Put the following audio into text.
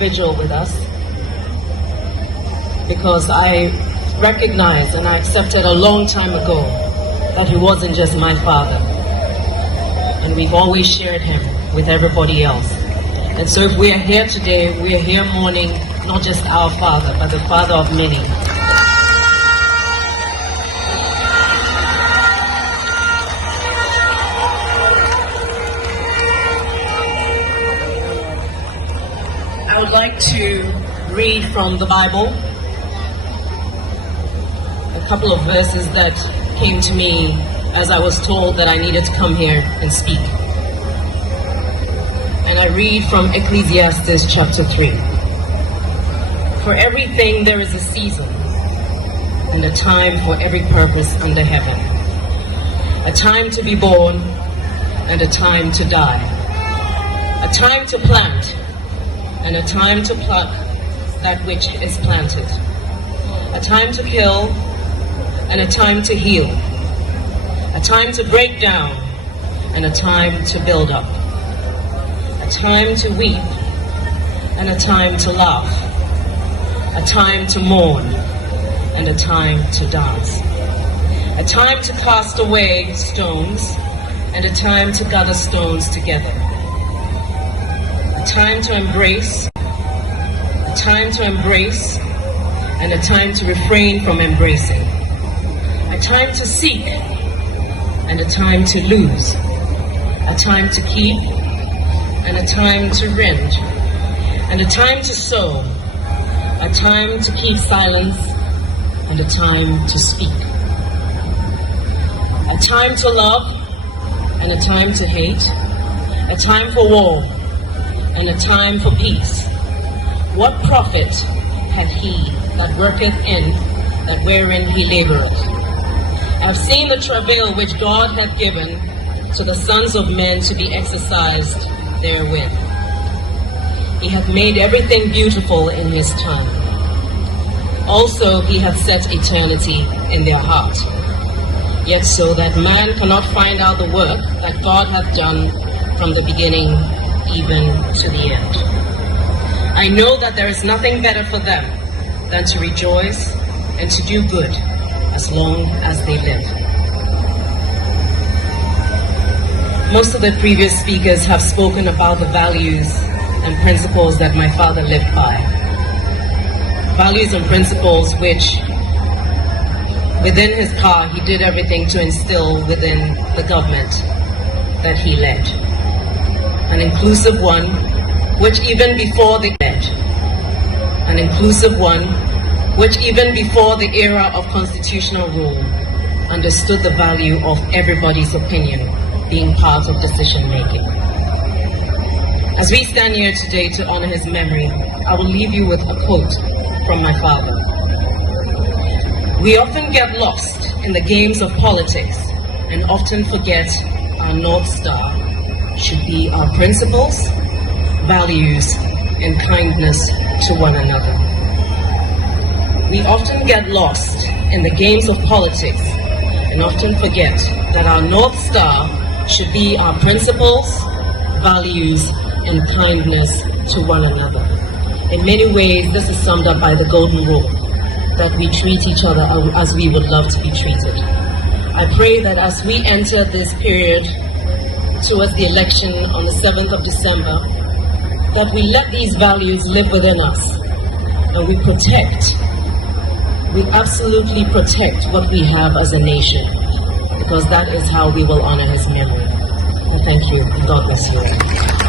Vigil with us, because I recognize and I accepted a long time ago that he wasn't just my father, and we've always shared him with everybody else. And so if we are here today, we are here mourning not just our father, but the father of many. I would like to read from the Bible a couple of verses that came to me as I was told that I needed to come here and speak. And I read from Ecclesiastes chapter 3. For everything there is a season and a time for every purpose under heaven. A time to be born and a time to die. A time to plant and a time to pluck that which is planted. A time to kill and a time to heal. A time to break down and a time to build up. A time to weep and a time to laugh. A time to mourn and a time to dance. A time to cast away stones and a time to gather stones together. A time to embrace, a time to embrace, and a time to refrain from embracing. A time to seek, and a time to lose. A time to keep, and a time to rend. And a time to sow. A time to keep silence, and a time to speak. A time to love, and a time to hate. A time for war, and a time for peace. What profit hath he that worketh in that wherein he laboureth? I have seen the travail which God hath given to the sons of men to be exercised therewith. He hath made everything beautiful in his time. Also he hath set eternity in their heart. Yet so that man cannot find out the work that God hath done from the beginning even to the end. I know that there is nothing better for them than to rejoice and to do good as long as they live. Most of the previous speakers have spoken about the values and principles that my father lived by. Values and principles which, within his car, he did everything to instill within the government that he led. An inclusive one, which even before the an inclusive one, which even before the era of constitutional rule, understood the value of everybody's opinion being part of decision making. As we stand here today to honor his memory, I will leave you with a quote from my father. We often get lost in the games of politics and often forget our North Star should be our principles, values, and kindness to one another. We often get lost in the games of politics and often forget that our North Star should be our principles, values, and kindness to one another. In many ways, this is summed up by the Golden Rule, that we treat each other as we would love to be treated. I pray that as we enter this period towards the election on the 7th of December, that we let these values live within us and we absolutely protect what we have as a nation, because that is how we will honor his memory. Thank you, and God bless you all.